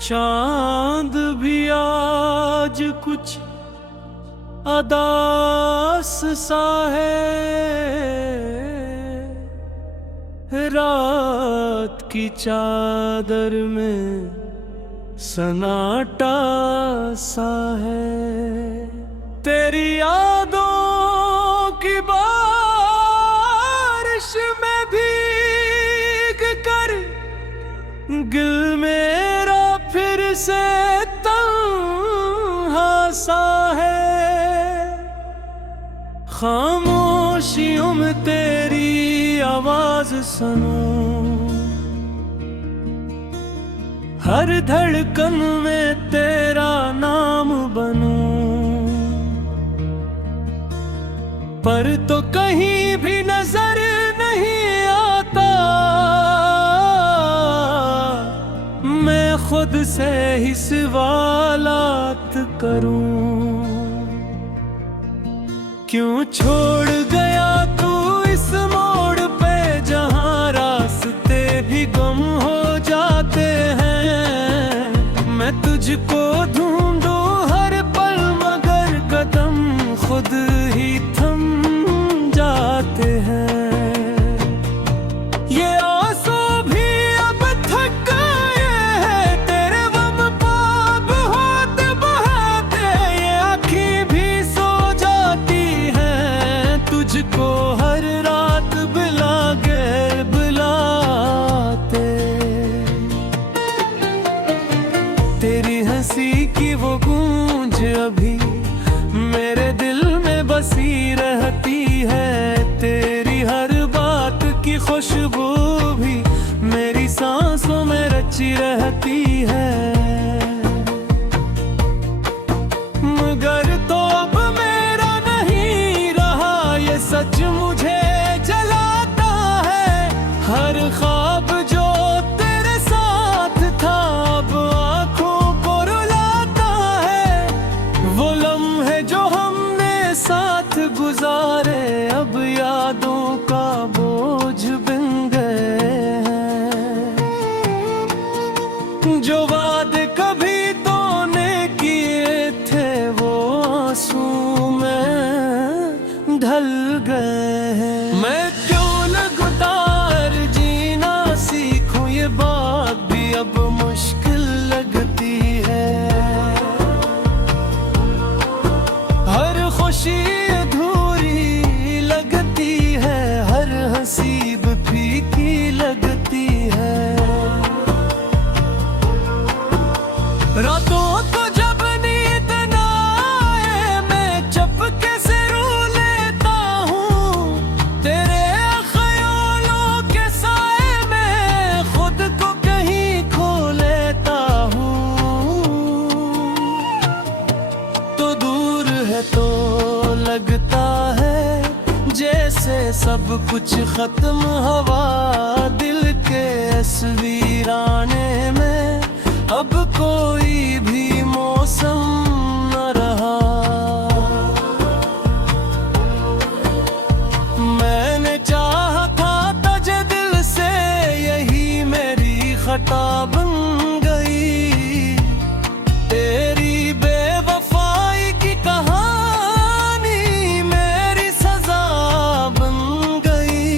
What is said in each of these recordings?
चांद भी आज कुछ अदास सा है, रात की चादर में सन्नाटा सा है। तेरी यादों की बारिश में भीग कर दिल मेरा फिर से तन्हा सा है। खामोशियों में तेरी आवाज सुनूं, हर धड़कन में तेरा नाम बनूं, पर तो कहीं भी नजर नहीं आता। मैं खुद से ही सवालात करूं, क्यों छोड़ गया तू इस मोड़ पे जहां रास्ते भी गुम हो जाते हैं। मैं तुझको ढूंढूं हर पल मगर कदम खुद ही थम जाते हैं। ये आंसू भी अब थक गए हैं तेरे गम पाप होते बहाते। ये आँखें भी सो जाती हैं तुझको हर रात बुला के बुलाते। तेरी हंसी की वो गूंज अभी मेरे दिल में बसी रहती है। तेरी हर बात की खुशबू भी मेरी सांसों में रची रहती है। मगर तो अब मेरा नहीं रहा ये सच मुझे जलाता है। हर ख्वाब जो तेरे साथ था अब आंखों को रुलाता है। वो लम्हे जो हमने साथ गुजारे अब यादों का बोझ बन गए हैं। जो वादे कभी तूने किए थे वो आंसू में ढल गए हैं। मैं क्यों लगातार जीना सीखूं ये बात भी अब मुश्किल लगती है। हर खुशी अधूरी लगती है, हर हंसी फीकी लगती है। रातों को जब नींद ना आए मैं चपके से रो लेता हूँ। तेरे ख्यालों के साए में खुद को कहीं खो लेता हूँ। तो दूर है तो लगता है जैसे सब कुछ खत्म हवा दिल के तस्वीराने में। अब कोई भी मौसम न रहा। मैंने चाहा था तुझे दिल से यही मेरी खता बन गई। तेरी बेवफाई की कहानी मेरी सजा बन गई।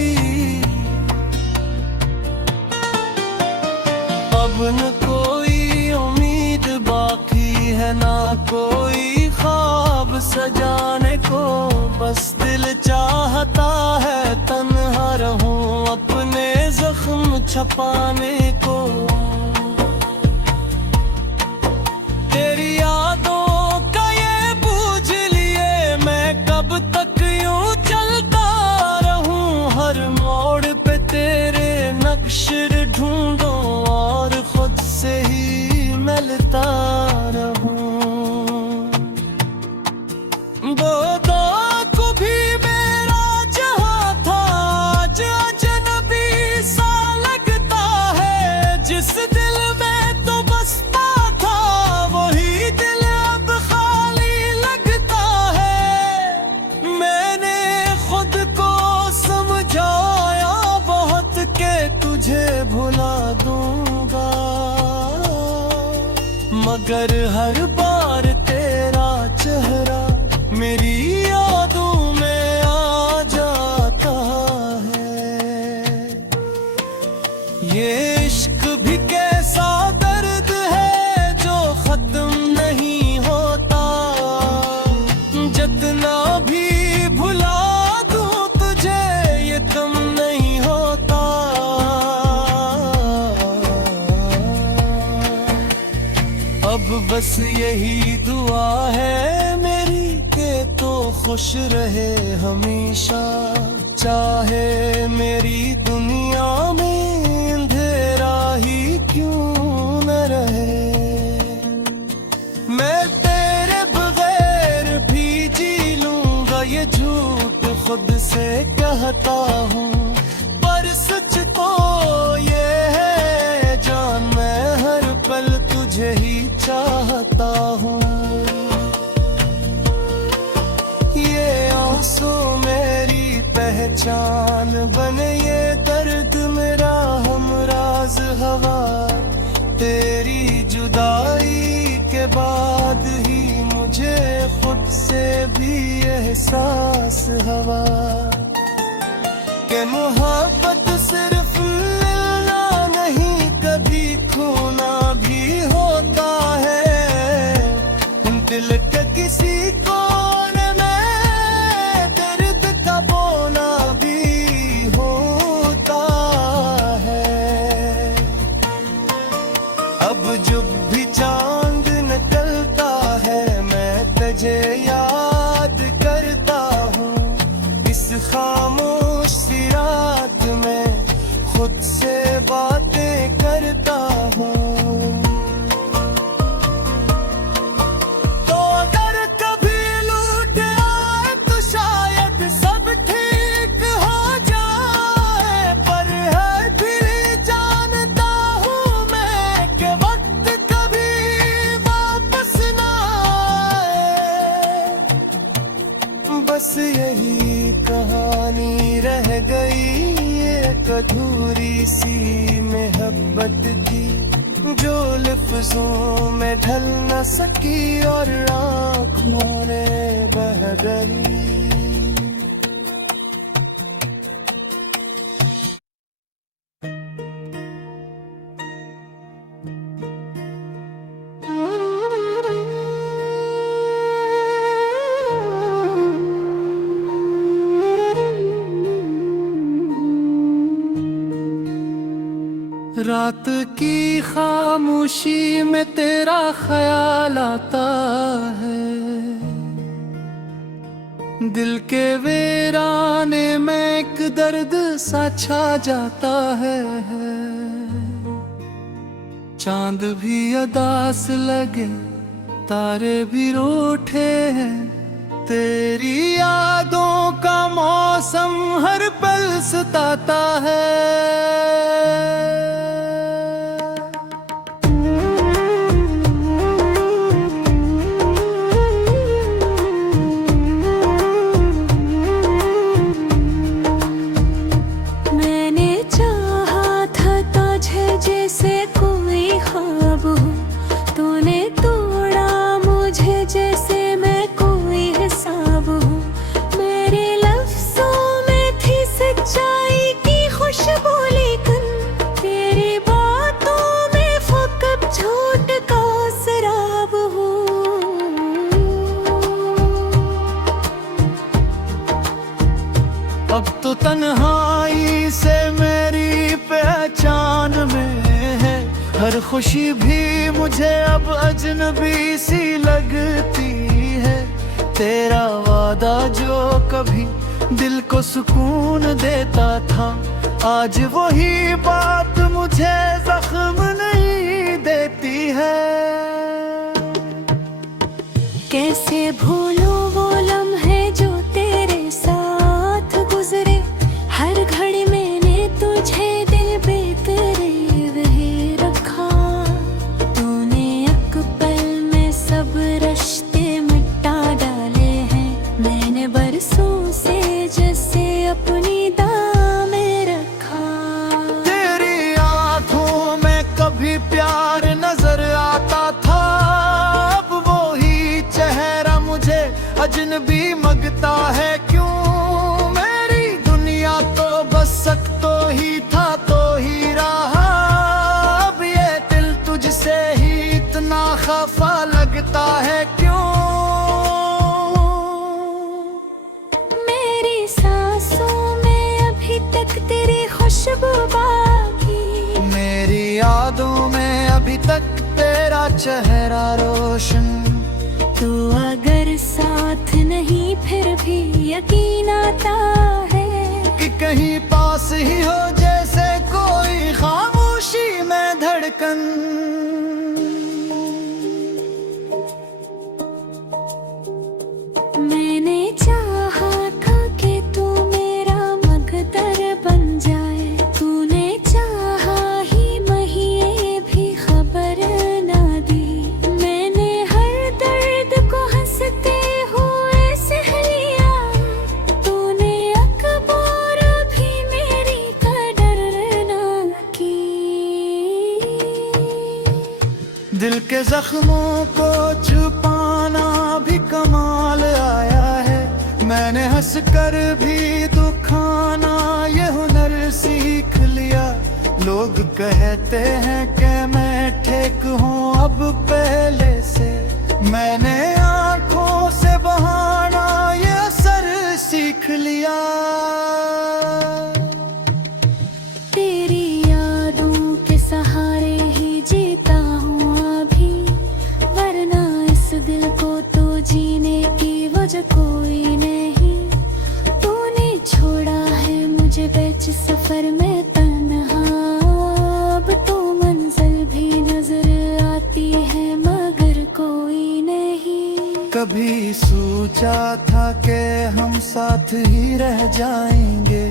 अब न कोई उम्मीद बाकी है ना कोई ख्वाब सजाने को। बस दिल चाहता है तन्हा रहूं अपने जख्म छपाने को। तेरी यादों का ये बूझ लिए मैं कब तक यूं चलता रहूं। हर मोड़ पे तेरे नक्श ढूंढूं और खुद से ही मिलता रहूं। बोदा को भी मेरा जहां था आज अजनबी सा लगता है। जिस दिल में तो बसता था वही दिल अब खाली लगता है। मैंने खुद को समझाया बहुत के तुझे भुला दूंगा। मगर हर बार तेरा चेहरा मेरी यादों में आ जाता है। ये इश्क भी कैसा दर्द है जो खत्म नहीं होता, जितना भी भुला दूं तुझे ये कम नहीं होता। अब बस यही दुआ है मेरी के तो खुश रहे हमेशा, चाहे मेरी दुनिया में अंधेरा ही क्यों न रहे। मैं तेरे बगैर भी जी लूंगा ये झूठ खुद से कहता हूँ, पर सच तो ये है जान मैं हर पल तुझे ही चाहता हूँ। ये आंसू मेरी पहचान बने, ये दर्द मेरा हमराज हवा। तेरी जुदाई के बाद ही मुझे खुद से भी एहसास हवा कि मोहब्बत सिर्फ मिलना नहीं कभी खोना भी होता है। दिल के किसी कोने में दर्द का बोना भी होता है। अब जब भी चांद निकलता है मैं तुझे याद करता हूँ। इस खामोश सी रात में खुद से बातें करता हूँ। बस यही कहानी रह गई एक अधूरी सी मोहब्बत की, जो लफ्जों में ढल न सकी और आँखों ने बह गई। रात की खामोशी में तेरा ख्याल आता है, दिल के वीराने में एक दर्द सा छा जाता है। चांद भी उदास लगे तारे भी रूठे हैं, तेरी यादों का मौसम हर पल सताता है। अब तो तन्हाई से मेरी पहचान में है, हर खुशी भी मुझे अब अजनबी सी लगती है। तेरा वादा जो कभी दिल को सुकून देता था, आज वही बात मुझे जख्म नहीं देती है। कैसे भूलूं वो लम्हे जो तेरे साथ गुजरे, हर घड़ी मैंने तुझे दिल बेकरार ही रखा। तूने एक पल में सब रिश्ते मिटा डाले हैं, मैंने बरसों से जैसे अपनी दामें रखा। तेरी आंखों में कभी प्यार नजर आता था, चेहरा रोशन। तो अगर साथ नहीं फिर भी यकीन आता है कि कहीं पास ही हो जैसे कोई खामोशी में धड़कन। मैंने चाहा था कि तू मेरा मकदर बन जाए, तूने चाहा ही महिए भी खबर ना दी। मैंने हर दर्द को हंसते हुए सह लिया, तूने अकबर भी मेरी कदर ना की। दिल के जख्मों को छुपाना भी कमाल आया है। मैंने हंस कर भी दुखाना ये हुनर सीख लिया। लोग कहते हैं कि मैं ठीक हूँ अब पहले से, मैंने आंखों से बहाना ये असर सीख लिया। तेरी यादों के सहारे ही जीता हूँ अभी, वरना इस दिल को तो जीने की वजह कोई नहीं। तूने छोड़ा है मुझे बीच सफर में तन्हा, अब तो मंजिल भी नजर आती है मगर कोई नहीं। कभी सोचा था कि हम साथ ही रह जाएंगे,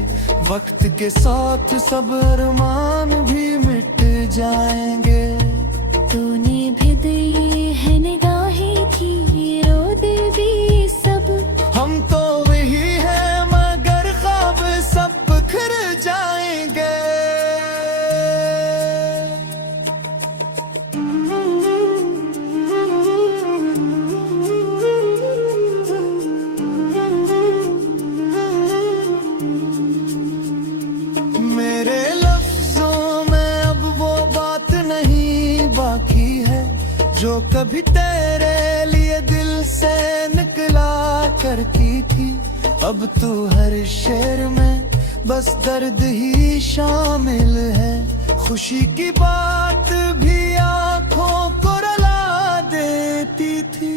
वक्त के साथ सब अरमान भी मिट जाएंगे। तूने भी दी है निगाहें की रो दे भी सब, हम तो वही हैं मगर ख्वाब सब बिखर जाएंगे। मेरे लफ्जों में अब वो बात नहीं बाकी है जो कभी तेरे लिए दिल से निकला करती थी। अब तू हर शेर में बस दर्द ही शामिल है, खुशी की बात भी आंखों को रुला देती थी।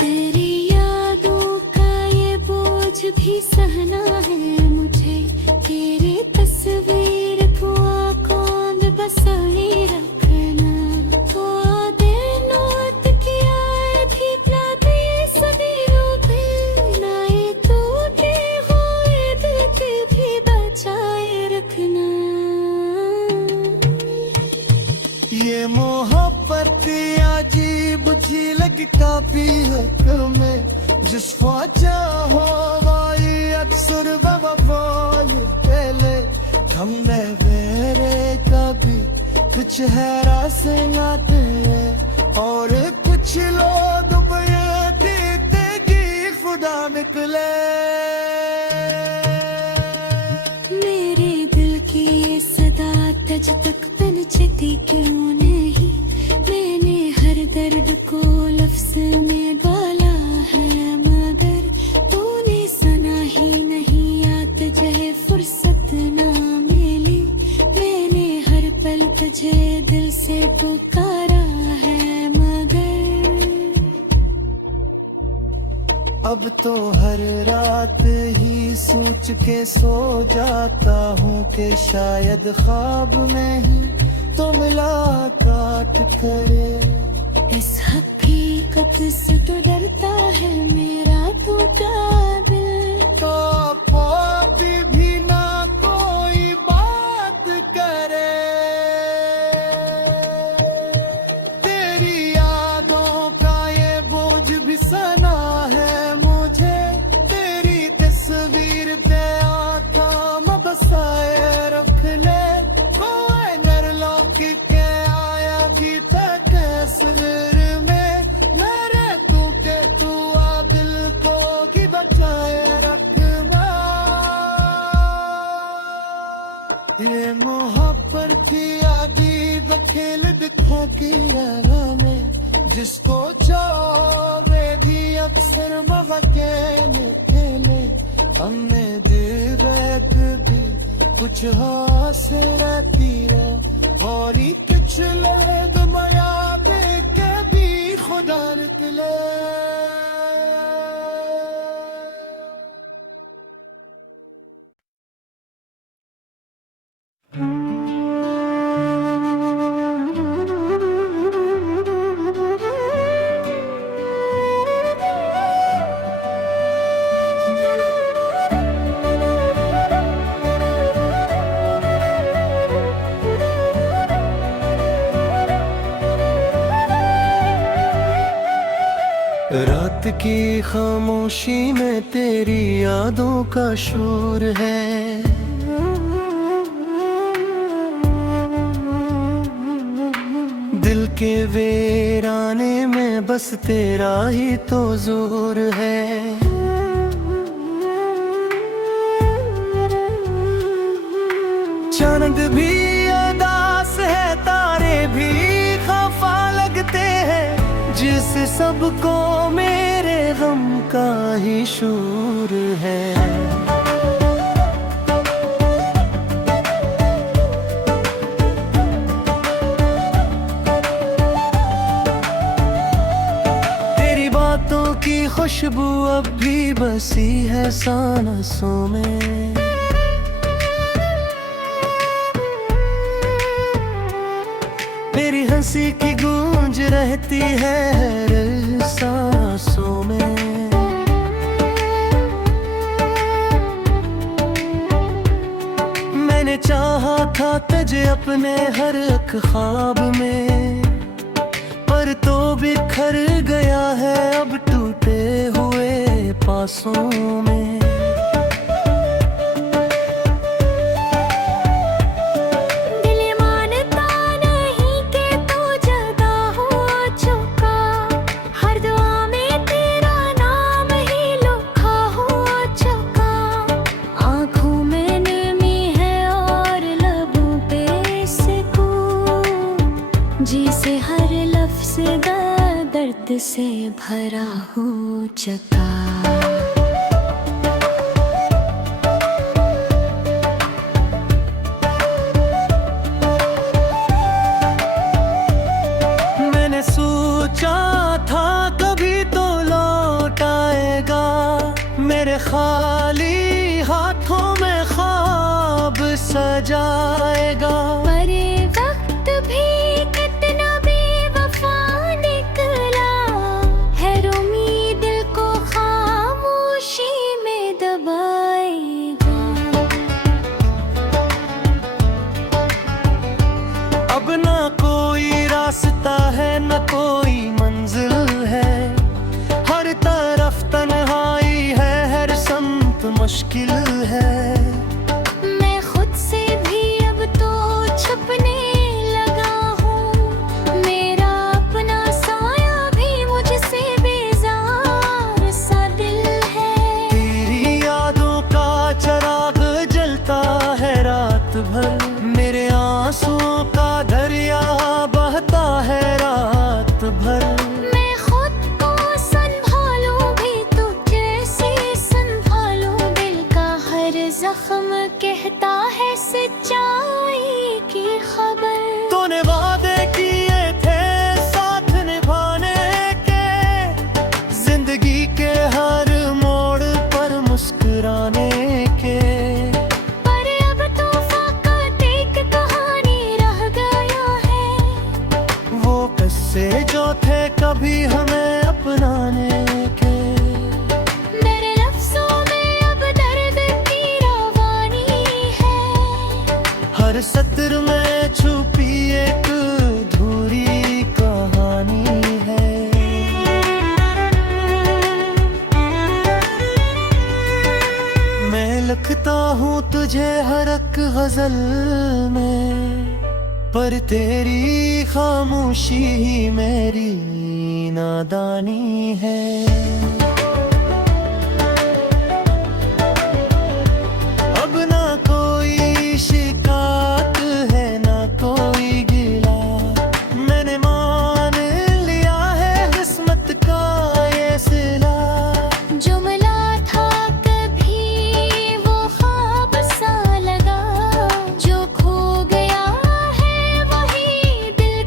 तेरी यादों का ये बोझ भी सहना है मुझे, तेरी तस्वीर को आंखों में बसाए रखना। तो नोट किया भी ना दे सदियों पे, ना ये टूटे हुए दिल पे भी बचाए रखना। ये मोहब्बत अजीब सी लगता भी है में, जिस वजह हो गई अक्सर बवाल पहले। हमने मेरे कभी कुछ है रास नाते और कुछ लोग देते कि खुदा निकले। मेरे दिल की ये सदा तज तक पहुंचती क्यों नहीं, मैंने हर दर्द को लफ्ज में डाला है मगर तूने सुना ही नहीं। या तुझे फुर्सत ना मिली, मैंने हर पल तुझे दिल से पुकारा है मगर। अब तो हर रात ही सोच के सो जाता हूँ कि शायद ख्वाब में ही तो मुलाकात करे। इस हकीकत से तो डरता है मेरा टूटा दिल, तो पापी भी ना कोई बात करे। तेरी यादों का ये बोझ भी सना है मुझे, तेरी तस्वीर पे आँखों में बसाए रख ले। कोई नरलोक के आया भी तस्वीर में, मेरे तू के तू आ दिल को की बचाए रखना। ये मोहब्बत की अजीब खेल दिखा की राह में, जिसको चाहे भी अक्सर मौके खेले। हमने दिल भी कुछ हासिल रहती है और ही कुछ ले दुमया देख के भी खुदा निकले। रात की खामोशी में तेरी यादों का शोर है। दिल के वीराने में बस तेरा ही तो जोर है। चांद भी उदास है, तारे भी खफा लगते हैं, जिस सबको मेरे गम का ही शूर है। तेरी बातों की खुशबू अब भी बसी है सांसों में। मेरी हंसी की गूंज रहती है हर सांसों में। मैंने चाहा था तुझे अपने हर एक ख्वाब में, पर तो बिखर गया है अब टूटे हुए पासों में। जिसे हर लफ्ज़ दर्द से भरा हो चुका। मैंने सोचा था कभी तो लौट आएगा, मेरे खाली हाथों में ख्वाब सजाएगा। अब ना कोई रास्ता है न कोई मंजिल है, हर तरफ तन्हाई है, हर संत मुश्किल है। मैं खुद से भी अब तो छुपने लगा हूँ, मेरा अपना साया भी मुझसे बेजार सा दिल है। तेरी यादों का चिराग जलता है रात भर, मेरे आंसुओं का दरिया बहता है रात भर। मैं खुद को संभालूं भी तो कैसे संभालूं, दिल का हर जख्म कहता है सच्चाई की खबर। तूने वादे किए थे साथ निभाने के, जिंदगी के हर मोड़ पर मुस्कुराने के। जो थे कभी हमें अपनाने के, मेरे लफ्ज़ों में अब दर्द की रवानी है। हर सत्र में छुपी एक अधूरी कहानी है। मैं लिखता हूँ तुझे हर एक गजल में, पर तेरी खामोशी ही मेरी नादानी है। अब ना कोई शिकायत है ना कोई गिला, मैंने मान लिया है किस्मत का ये सिला। जो मिला था कभी वो ख्वाब सा लगा, जो खो गया है वही दिल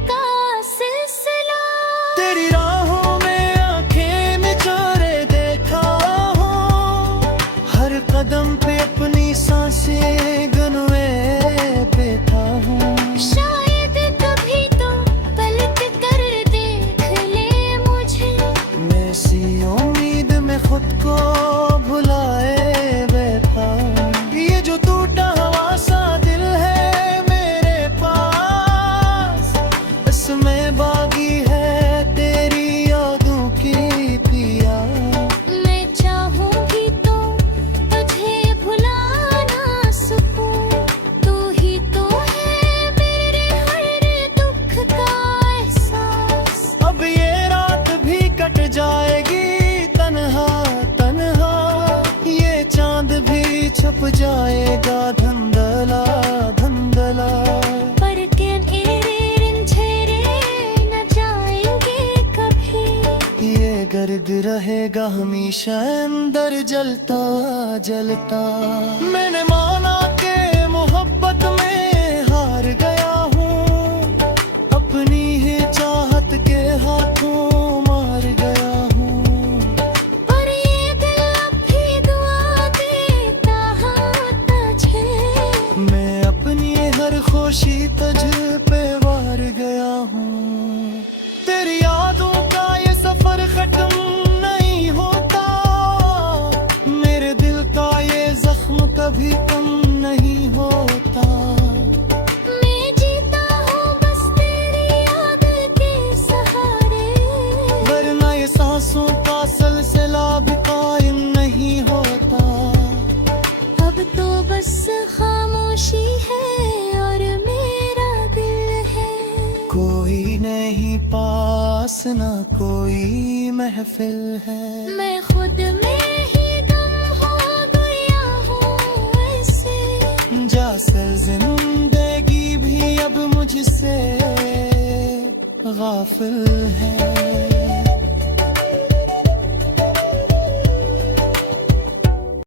रहेगा धंधला धंधला। पर के मेरे रिंझेरे न जाएंगे कभी, ये गर्द रहेगा हमेशा अंदर जलता जलता। मैंने माना के मोहब्बत में हार गया हूँ, अपनी ही चाहत के हाथों मार गया हूँ। पर ये दिल अब भी दुआ देता है तुझे, मैं अपनी हर खुशी तुझ पे वार गया हूँ। तेरी यादों का ये सफर खत्म नहीं होता, मेरे दिल का ये जख्म कभी कम नहीं होता। मैं जीता हूँ बस तेरी याद के सहारे, वरना ये सांसों का सिलसिला भी कायम नहीं होता। अब तो बस खामोशी है और मेरा दिल है। कोई नहीं पास ना कोई महफिल है, मैं खुद में ही गम हो गया हूँ ऐसे, जासल जिंदगी भी अब मुझसे गाफिल है।